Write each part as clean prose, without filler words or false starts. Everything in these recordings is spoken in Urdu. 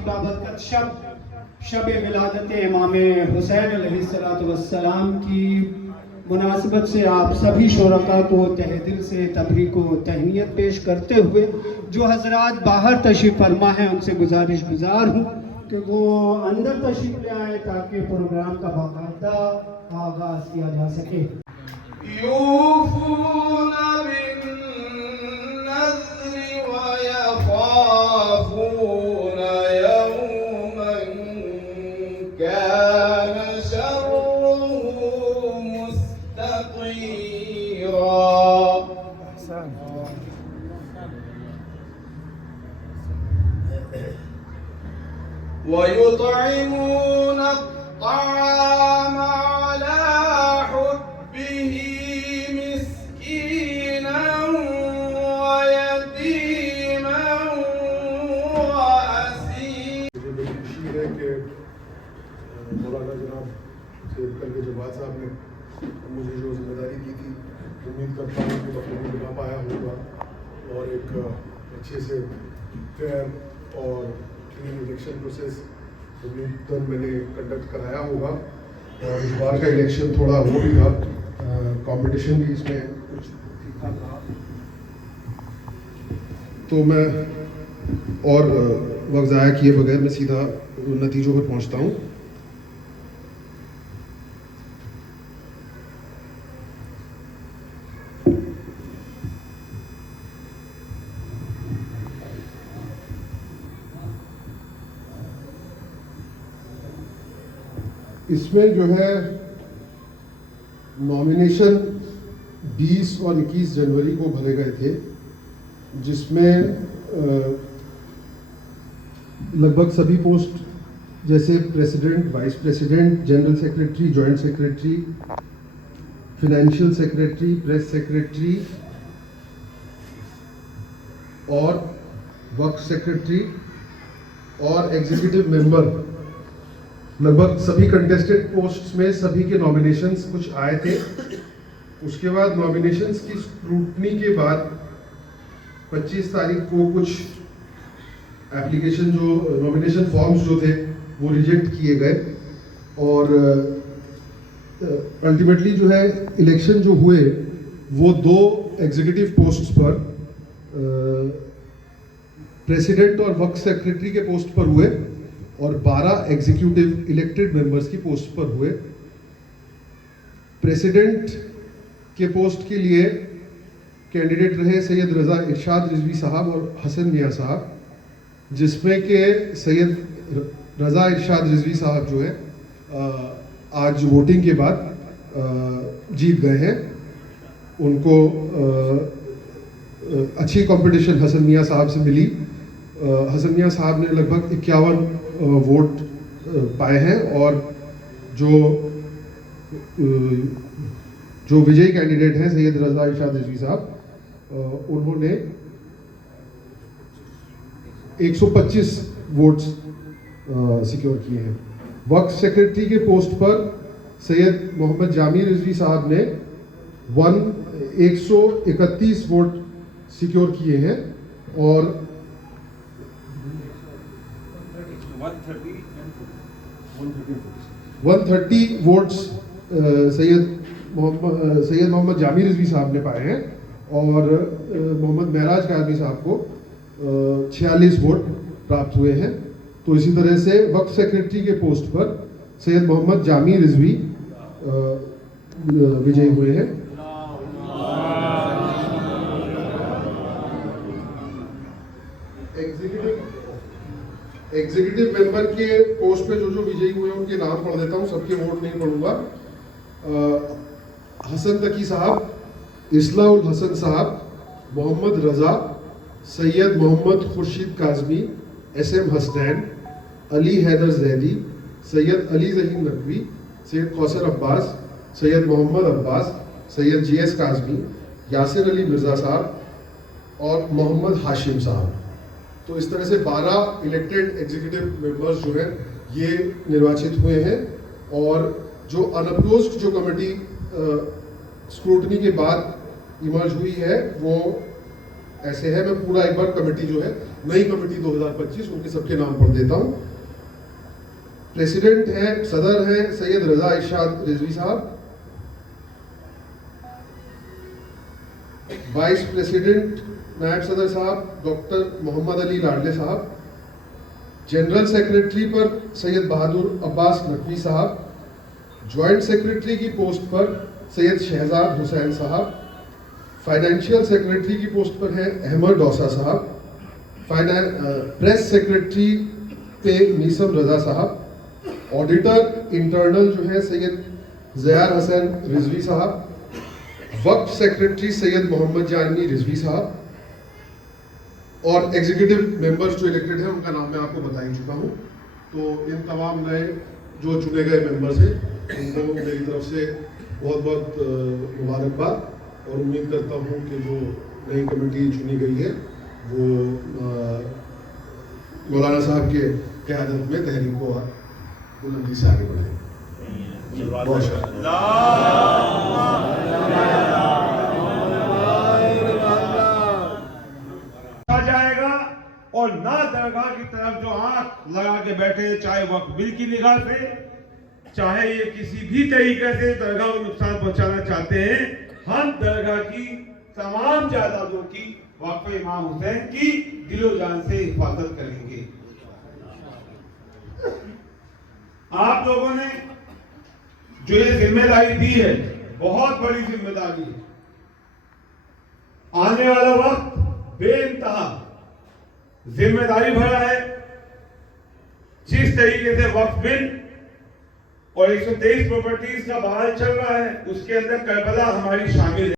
کی بابرکت شب ولادت امام حسین علیہ السلام کی مناسبت سے آپ سبھی شرکاء کو تہ دل سے تبریک و تہنیت پیش کرتے ہوئے جو حضرات باہر تشریف فرما ہیں ان سے گزارش گزار ہوں کہ وہ اندر تشریف لے آئے تاکہ پروگرام کا باقاعدہ آغاز کیا جا سکے. يوفون بالنذر ويخافون يوما كان شره مستطيرا. ويطعمون الطعام على حبه مسكينا ويتيما وأسيرا. خوشی ہے کہ مولانا جناب سید کل کے جواد صاحب نے مجھے جو ذمہ داری دی تھی امید کرتا ہوں کہ مطلب نبھا پایا ہوگا اور ایک اچھے سے فیئر اور الیکشن پروسیس میں نے کنڈکٹ کرایا ہوگا. اور اس بار کا الیکشن تھوڑا وہ بھی تھا, کمپٹیشن بھی اس میں کچھ تھا, تو میں اور وقت ضائع کیے بغیر میں سیدھا نتیجوں پر پہنچتا ہوں. اس میں جو ہے نامینیشن 20 اور 21 جنوری کو بھرے گئے تھے, جس میں لگ بھگ سبھی پوسٹ جیسے president, vice president, general secretary, joint secretary, financial secretary, press secretary اور وقف سیکریٹری اور ایگزیکٹو ممبر, لگ بھگ سبھی کنٹیسٹڈ پوسٹس میں سبھی کے نامینیشنز کچھ آئے تھے. اس کے بعد نامینیشنز کی اسکروٹنی کے بعد 25 تاریخ کو کچھ اپلیکیشن جو نامینیشن فارمز جو تھے وہ ریجیکٹ کیے گئے, اور الٹیمیٹلی جو ہے الیکشن جو ہوئے وہ 2 ایگزیکٹو پوسٹس پر, پریزیڈنٹ اور وقف سیکریٹری کے پوسٹ پر ہوئے اور 12 ایگزیکیوٹیو الیکٹڈ ممبرز کی پوسٹ پر ہوئے. پریزیڈنٹ کے پوسٹ کے لیے کینڈیڈیٹ رہے سید رضا ارشاد رضوی صاحب اور حسن میاں صاحب, جس میں کہ سید رضا ارشاد رضوی صاحب جو ہے آج ووٹنگ کے بعد جیت گئے ہیں. ان کو اچھی کمپٹیشن حسن میاں صاحب سے ملی. حسن میاں صاحب نے لگ بھگ 51 ووٹ پائے ہیں, اور جو وجے کینڈیڈیٹ ہیں سید رضا ارشاد رضوی صاحب, انہوں نے 125 ووٹس سیکیور کیے ہیں. وقف سیکریٹری کے پوسٹ پر سید محمد جامی رضوی صاحب نے 131 ووٹ سیکیور کیے ہیں, اور 130 ووٹس سید محمد جامی رضوی صاحب نے پائے ہیں, اور محمد معراج کاظمی صاحب کو 46 ووٹ پراپت ہوئے ہیں. تو اسی طرح سے وقف سیکریٹری کے پوسٹ پر سید محمد جامی رضوی وجے ہوئے ہیں. ایگزیکٹو ممبر کے پوسٹ پہ جو وجے ہوئے ہیں ان کے نام پڑھ دیتا ہوں, سب کے ووٹ نہیں پڑھوں گا. حسن تقی صاحب, اصلاح الحسن صاحب, محمد رضا, سید محمد خورشید کاظمی, SM حسنین, علی حیدر زیدی, سید علی ظہیر نقوی, سید کوثر عباس, سید محمد عباس, سید GS کاظمی, یاسر علی مرزا صاحب اور محمد ہاشم صاحب. تو اس طرح سے 12 الیکٹڈ ایگزیکٹو ممبرز جو ہیں یہ نرواچت ہوئے ہیں, اور جو انپوزڈ جو کمیٹی اسکروٹنی کے بعد ایمرج ہوئی ہے وہ ایسے ہے. میں پورا ایک بار کمیٹی جو ہے نئی کمیٹی 2025 ان کے سب کے نام پڑھ دیتا ہوں. پریسیڈنٹ ہیں صدر ہیں سید رضا ارشاد رضوی صاحب. وائس پریسیڈنٹ نائب صدر صاحب ڈاکٹر محمد علی لاڈلے صاحب. جنرل سیکریٹری پر سید بہادر عباس نقوی صاحب. جوائنٹ سیکریٹری کی پوسٹ پر سید شہزاد حسین صاحب. فائنینشیل سیکریٹری کی پوسٹ پر ہیں احمد ڈوسا صاحب. پریس سیکریٹری پہ نیسم رضا صاحب. آڈیٹر انٹرنل جو ہے سید زیار حسین رضوی صاحب. وقف سیکریٹری سید محمد جانوی رضوی صاحب. اور ایگزیکٹو ممبرز جو الیکٹڈ ہیں ان کا نام میں آپ کو بتا ہی چکا ہوں. تو ان تمام نئے جو چنے گئے ممبرز ہیں ان کو میری طرف سے بہت بہت مبارکباد. اور امید کرتا ہوں کہ جو نئی کمیٹی چنی گئی ہے وہ مولانا صاحب کے قیادت میں تحریک کو بلندی سے آگے بڑھائیں. بہت شکریہ. جائے گا اور نہ درگاہ کی طرف جو آنکھ لگا کے بیٹھے, چاہے وقت بل کی نگاہ سے, چاہے یہ کسی بھی طریقے سے درگاہ کو نقصان پہنچانا چاہتے ہیں, ہم درگاہ کی تمام جائیدادوں کی وقف امام حسین کی دل و جان سے حفاظت کریں گے. آپ لوگوں نے جو یہ ذمہ داری دی ہے بہت بڑی ذمہ داری ہے. آنے والا وقت بے انتہا ذمہ داری بھرا ہے. جس طریقے سے وقف بل اور 123 پراپرٹیز کا بحال چل رہا ہے اس کے اندر کربلا ہماری شامل ہے.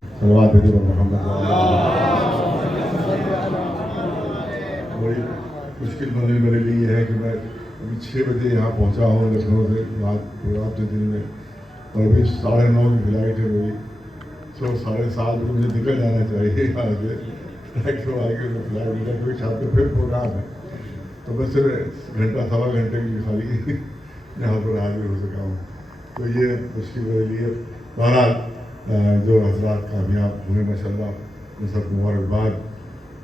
بڑی مشکل بنی میرے لیے یہ ہے کہ میں ابھی 6 بجے یہاں پہنچا ہوں لکھنؤ سے پروگرام کے دن میں, اور ابھی 9:30 کی فلائٹ ہے میری. تو 7:30 بجے مجھے نکل جانا چاہیے یہاں سے تاکہ آگے میں فلائٹ ملا, کیونکہ شام کو پھر پروگرام ہے. تو میں صرف گھنٹہ سوا گھنٹے کی خالی یہاں پر حاضر ہو سکا ہوں. تو یہ مشکل میرے لیے. بہرحال جو حضرات کامیاب ہوئے ماشاء اللہ ان سب کو مبارکباد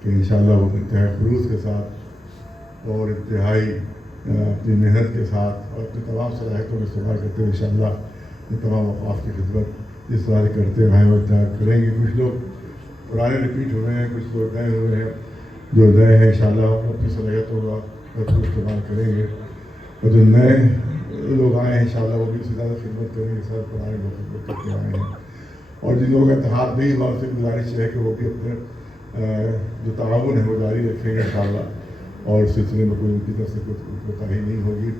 کہ انشاءاللہ وہ انتہائی خلوص کے ساتھ اور انتہائی اپنی محنت کے ساتھ اور اپنی تمام صلاحیتوں کا استعمال کرتے ہوئے انشاءاللہ یہ تمام اوقاف کی خدمت جس طرح سے کرتے ہیں وہ کریں گے. کچھ لوگ پرانے ریپیٹ ہوئے ہیں, کچھ لوگ نئے ہوئے ہیں. جو نئے ہیں انشاءاللہ اپنی صلاحیتوں کا استعمال کریں گے, اور جو نئے لوگ آئے ہیں انشاءاللہ وہ بھی اس سے زیادہ خدمت کریں گے. سر پرانے لوگ خدمت کر کے آئے ہیں, اور جن لوگوں کا اتحاد نہیں ہوا ان سے گزارش ہے کہ وہ بھی اپنے جو تعاون ہے وہ جاری رکھیں گے انشاءاللہ, اور اس سلسلے میں کوئی ان کی طرف سے کوئی کوتاہی نہیں ہوگی.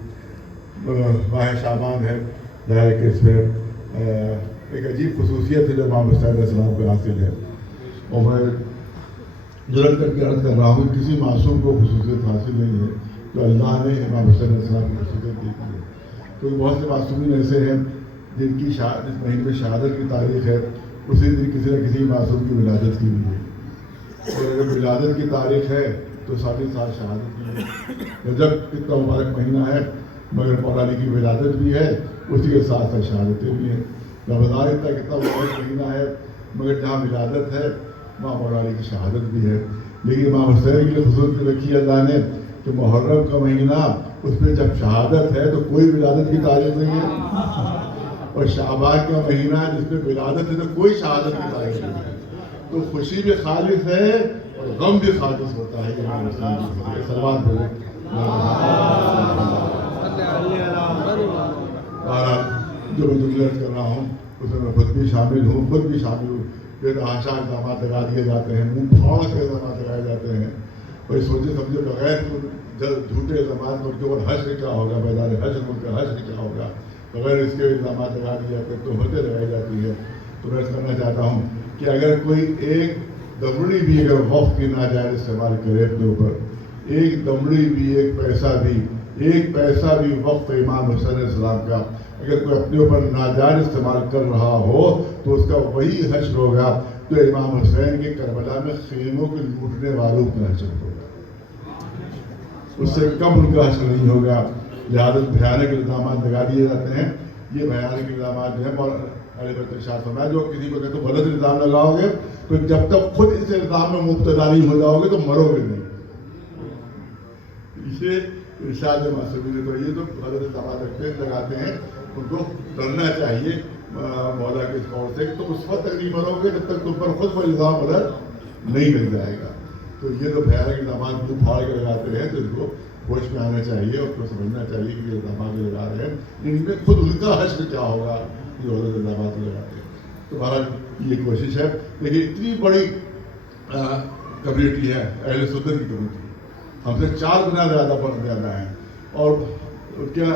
ماہ شعبان ہے, ظاہر ہے کہ اس میں ایک عجیب خصوصیت ہے جو امام حسین علیہ السلام کو حاصل ہے, اور میں جلد کر کے عرض کر رہا ہوں کسی معصوم کو خصوصیت حاصل نہیں ہے تو اللہ نے امام حسین علیہ السلام کی خصوصیت دی ہے. کیونکہ بہت سے معصومین ایسے ہیں جن کی جس مہینے میں شہادت کی تاریخ ہے اسی دن کسی نہ کسی معصوم کی ولادت کی ہوئی ہے, اور اگر ولادت کی تاریخ ہے تو ساتھ ہی ساتھ شہادت کی ہے. جب اتنا مبارک مہینہ ہے مگر مولا علی کی ولادت بھی ہے, اسی کے ساتھ ساتھ شہادتیں بھی ہیں. رمضان اتنا مبارک مہینہ ہے مگر جہاں ولادت ہے وہاں مولا علی کی شہادت بھی ہے. لیکن امام حسین کے لیے خصوصیت رکھی اللہ نے کہ محرم کا مہینہ اس میں جب شہادت ہے تو کوئی ولادت کی تاریخ نہیں ہے, اور شعبان کا مہینہ جس میں ولادت ہے تو کوئی شہادت کی تاریخ نہیں ہے. تو خوشی بھی خالص ہے اور غم بھی خالص ہوتا ہے. سلوات بولے. جو میں تجارت کر رہا ہوں اس میں خود بھی شامل ہوں. بے تحاشا الزامات لگا دیے جاتے ہیں, منہ پھاڑ کے الزامات لگائے جاتے ہیں, اور یہ سوچے سمجھے بغیر جھوٹے الزامات پر کے اوپر حشر کیا ہوگا, میدان حشر ملک کا حشر کیا ہوگا, بغیر اس کے الزامات لگا دیے جاتے ہیں, تہمتیں لگائی جاتی ہے. تو میں کرنا چاہتا ہوں کہ اگر کوئی ایک دمڑی بھی اگر وقت کی ناجائز استعمال کرے اپنے اوپر, ایک دمڑی بھی, ایک پیسہ بھی وقت امام حسین علیہ السلام کا اگر کوئی اپنے اوپر ناجائز استعمال کر رہا ہو تو اس کا وہی حشر ہوگا جو امام حسین کے کربلا میں خیموں کے لوٹنے والوں کا حشر ہوگا, اس سے کم ان کا حشر نہیں ہوگا. لہٰذا بھیانک الزامات لگا دیے جاتے ہیں. یہ بھیانک الزامات جو ہیں ارے بچے شاہ فرمایا جو کسی کو کہ تو غلط الزام لگاؤ گے تو جب تک خود اس الزام میں مبتلا نہیں ہو جاؤ گے تو مرو گے نہیں. اسے ارشاد معصومی نے تو یہ تو غلط الزامات لگاتے ہیں ان کو ڈرنا چاہیے مولا کے اس قول سے کہ تم اس وقت تک نہیں مرو گے جب تک تم پر خود کوئی الزام غلط نہیں مل جائے گا. تو یہ تو بھیانک الزامات کو پھاڑ کے لگاتے ہیں تو ان کو ہوش میں آنا چاہیے اور کو سمجھنا چاہیے کہ یہ الزامات جو لگا رہے ہیں ان میں خود ان کا حشر کیا ہوگا جو غلط الزامات لگاتے ہیں. تو بہرحال یہ کوشش ہے. لیکن اتنی بڑی کمیونٹی ہے اہل سنت کی کمیونٹی, ہم سے 4 گنا زیادہ ہیں اور کیا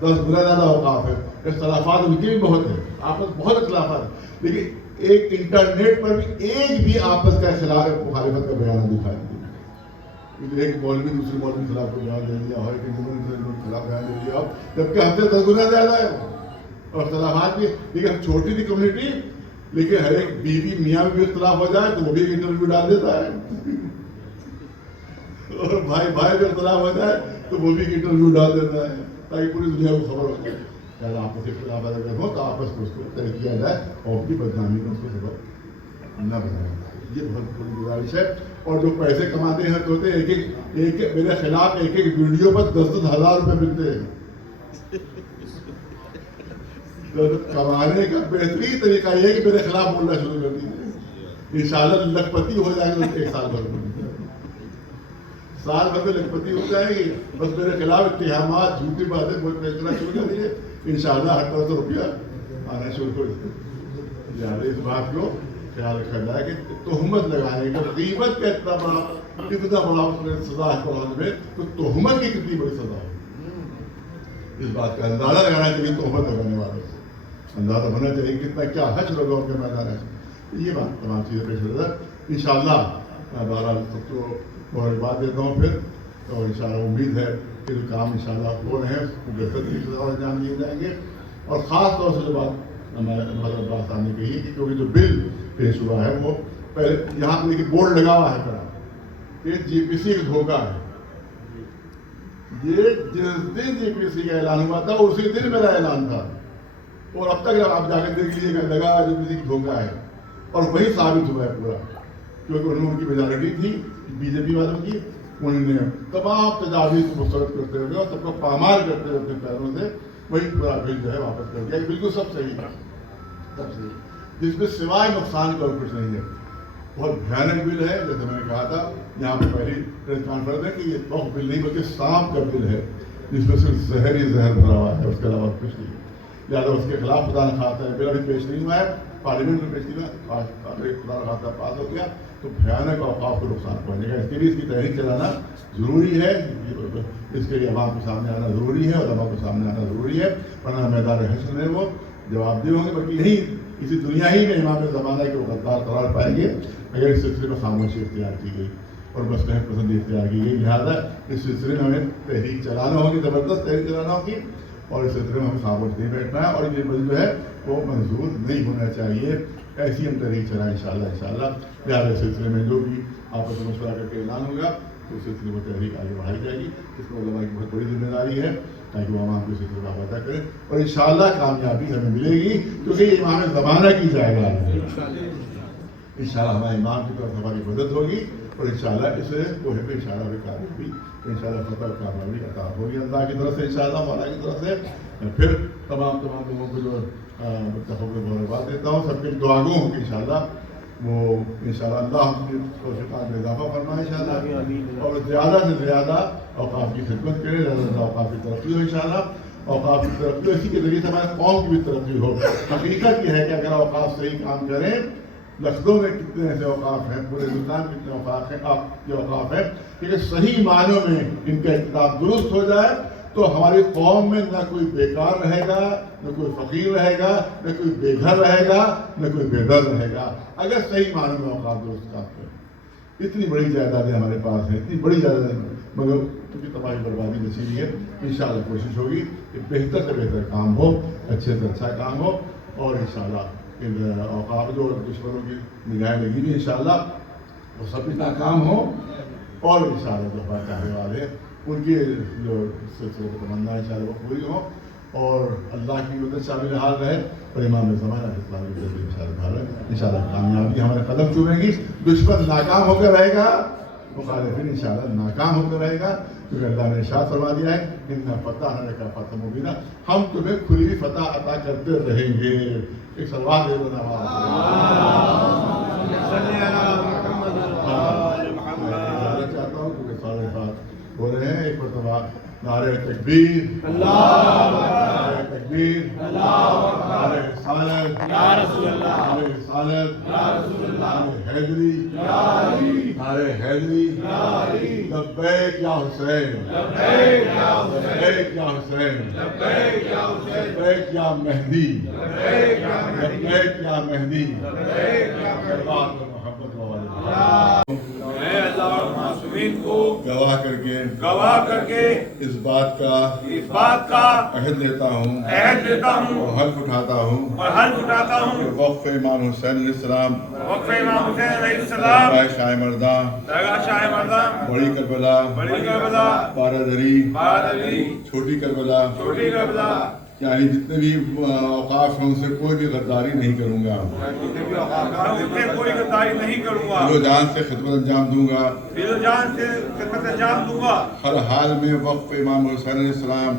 10 گنا زیادہ اوقاف ہے. اختلافات ان کے بھی بہت ہیں, آپس بہت اختلافات ہیں, لیکن ایک انٹرنیٹ پر بھی ایک بھی آپس کا خلاف مخالفت کا بیان دکھائی دیا. ایک مولوی دوسرے مولوی کے خلاف کو بیان دے دیا اور ایک کے خلاف بیان دے دیا, جبکہ ہم سے 10 گنا زیادہ ہے اور اختلافات بھی. لیکن چھوٹی سی کمیونٹی, لیکن ہر ایک بیوی میاں میں بھی اختلاف ہو جائے تو وہ بھی ایک انٹرویو ڈال دیتا ہے, اور بھائی میں اختلاف ہو جائے تو وہ بھی ایک انٹرویو ڈال دیتا ہے تاکہ پوری دنیا کو خبر ہو جائے. اگر آپس کے خلاف اگر ہو تو آپس کو اس کو طے کیا جائے اور بھی بدنامی میں اس کو سبب نہ بنایا. یہ بہت بڑی گزارش ہے. اور جو پیسے کماتے ہیں تو ایک میرے خلاف ایک ویڈیو پر 10 ہزار روپے ملتے ہیں. کمانے کا بہترین طریقہ یہ ہے کہ میرے خلاف بولنا شروع کر دیجیے, انشاءاللہ لکھپتی ہو جائیں گے. 1 سال بھر میں لکھپتی ہو جائے گی. بس میرے خلاف اتہامات جھوٹی باتیں بیچنا شروع کر دیجیے, انشاءاللہ 1800 روپیہ آنا شروع کر دیتے. اس بات کو خیال رکھا جائے کہ تہمت لگانے کا غیبت کا اتنا بڑا سزا ہے قرآن میں, تو تہمت کی کتنی بڑی سزا ہے. اس بات کا اندازہ لگانا چاہیے تہمت لگانے والوں سے, اندازہ ہونا چاہیے کتنا کیا حشر ہوگا ان کے میدان ہے. یہ بات تمام چیزیں پیش نظر انشاءاللہ. بہرحال سب کو بہت بات دیتا ہوں پھر, اور انشاءاللہ امید ہے کہ جو کام انشاءاللہ ہو رہے ہیں اس کو بہتر طریقے سے انجام دیے جائیں گے. اور خاص طور سے جو بات ہمارے بات سامنے کہی ہے کہ کیونکہ جو بل پیش ہوا ہے وہ پہلے یہاں پہ دیکھیے بورڈ لگا ہوا ہے کہ GPC کا دھوکہ ہے. یہ جس دن GPC کا اعلان ہوا تھا اسی دن میرا اعلان تھا, اور اب تک آپ جا کے دیکھ لیجیے کہ لگا GPC کا دھوکہ ہے, اور وہی ثابت ہوا ہے پورا. کیونکہ انہوں نے ان کی میجارٹی تھی BJP والوں کی, انہوں نے تمام تجاویز کو مسترد کرتے ہوئے اور سب کو پامال کرتے ہوئے اپنے پیروں سے وہی پورا بل جو ہے واپس کر دیا. بالکل سب صحیح ہے, سب صحیح, جس میں سوائے نقصان کا اور کچھ نہیں ہے. بہت بھیانک بل ہے, جیسے میں نے کہا تھا یہاں پہ پہلی پریس کانفرنس ہے کہ یہ بہت بل نہیں بلکہ سانپ کا بل ہے, جس میں صرف زہر ہی زہر بھرا ہوا ہے, اس کے علاوہ کچھ نہیں. لہٰذا اس کے خلاف خدا نخواستہ ہے بل ابھی پیش نہیں ہوا ہے, پارلیمنٹ میں پیش نہیں ہوا, اگر خدا نخواستہ پاس ہو گیا تو بھیانک اوقاف کو نقصان پہنچے گا. اس کے لیے اس کی تحریک چلانا ضروری ہے, اس کے لیے عوام کے سامنے آنا ضروری ہے, علماء کے سامنے آنا ضروری ہے, ورنہ میدان حشر میں وہ جواب دہ ہوں گے. بلکہ یہی اسی دنیا ہی میں امام زمانہ کے وہ غدار قرار پائیں گے اگر اس سلسلے میں خاموشی اختیار کی گئی اور مصلحت پسندی اختیار کی گئی. لہٰذا اس سلسلے میں ہمیں تحریک چلانا ہوگی, زبردست تحریک چلانا ہوگی, اور اس سلسلے میں ہم خاموش نہیں بیٹھنا ہے. اور یہ بل جو ہے وہ منظور نہیں ہونا چاہیے, ایسی ہم تحریک چلائیں انشاءاللہ. لہٰذا اس سلسلے میں جو بھی آپس میں مشورہ کر کے اعلان ہوگا تو اس سلسلے میں تحریک آگے بڑھائی جائے گی. اس میں علماء کی بہت بڑی ذمہ داری ہے تاکہ وہ عوام کو سلسلے کا پتہ کریں, اور انشاءاللہ کامیابی ہمیں ملے گی کیونکہ یہ امام زمانہ کی جائیداد ہے. انشاءاللہ ہمارے امام کی طرف ہماری مدد ہوگی, اور انشاءاللہ اس کوہ پہ انشاءاللہ بھی کامیابی, انشاءاللہ فتح اور کامیابی عطا ہوگی اللہ کی طرف سے, انشاءاللہ مولا کی طرف سے. پھر تمام لوگوں کو جو متفق مبارکباد دیتا ہوں, سب کے دعا گو ہوں کہ انشاءاللہ وہ انشاءاللہ اللہ ہم کی توفیقات میں اضافہ فرمائے انشاءاللہ, اور زیادہ سے زیادہ اوقاف کی خدمت کرے, زیادہ سے زیادہ اوقاف کی ترقی ہو انشاءاللہ. اوقاف کی ترقی اسی کے ذریعے سے ہمارے قوم کی بھی ترقی ہو. حقیقت یہ ہے کہ اگر اوقاف صحیح کام کریں, لکھنؤ میں کتنے ایسے اوقاف ہیں, پورے ہندوستان میں کتنے اوقاف ہیں, جو اوقاف ہیں کہ صحیح معنوں میں ان کا اقتدار درست ہو جائے تو ہماری قوم میں نہ کوئی بیکار رہے گا, نہ کوئی فقیر رہے گا, نہ کوئی بے گھر رہے گا, نہ کوئی بے در رہے گا, اگر صحیح معنوں میں اوقاف درست کام کریں. اتنی بڑی جائیدادیں ہمارے پاس ہیں, اتنی بڑی جائیدادیں, مگر کیونکہ تباہی بربادی بچی ہوئی ہے. انشاءاللہ کوشش ہوگی کہ بہتر سے بہتر کام ہو, اچھے سے اچھا کام ہو, اور انشاءاللہ اوقاف جو دشمنوں کی نگاہیں لگی بھی انشاءاللہ وہ سب بھی ناکام ہو, اور انشاءاللہ جو ہمارے چاہنے والے ان کی جو سلسلے کی تمنا انشاءاللہ وہ پوری ہو. اور اللہ کی مدد شامل حال رہے اور امام زمانہ اسلام کی مدد انشاءاللہ کامیابی ہمارے قدم چومے گی. دشمن ناکام ہو کر رہے گا, مخالفین انشاءاللہ ناکام ہو کر رہے گا, کیونکہ اللہ نے ارشاد فرما دیا ہے ان فتح کا فتح مبینہ, ہم تمہیں کھلی ہوئی فتح عطا کرتے رہیں گے. ایک سلوات دے دو نا. چاہتا ہوں کیونکہ سارے ساتھ ہو رہے ہیں. ایک مرتبہ نعرہ تکبیر, نعرہ تکبیر, نعرہ رسالت, نعرہ رسالت, نعرہ حیدری, نعرہ حیدری, لبیک یا حسین, لبیک یا حسین, لبیک یا مہدی, لبیک یا مہدی. محبت میں اللہ اور معصومین کو گواہ کر کے اس بات کا عہد لیتا ہوں اور حلف اٹھاتا ہوں کہ وقف امام حسین علیہ السلام, درگاہ شاہ مرداں, بڑی کربلا, بارہ دری, چھوٹی کربلا, یعنی جتنے بھی اوقاف ہیں ان سے کوئی بھی غداری نہیں کروں گا. دل و جان سے خدمت انجام دوں گا. ہر حال میں وقف امام حسین علیہ السلام,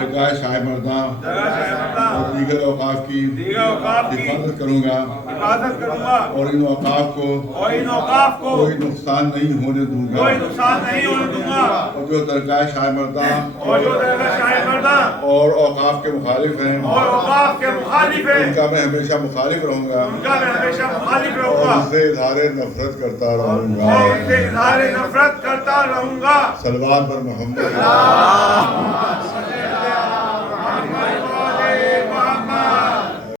درگاہ شاہ مرداں اور دیگر اوقاف کی حفاظت کروں گا اور ان اوقاف کو کوئی نقصان نہیں ہونے دوں گا. اور جو درگاہ شاہ مرداں اور اوقاف کے مخالف ہیں ان کا میں ہمیشہ مخالف رہوں گا اور ان سے اظہار نفرت کرتا رہوں گا. صلوات بر محمد.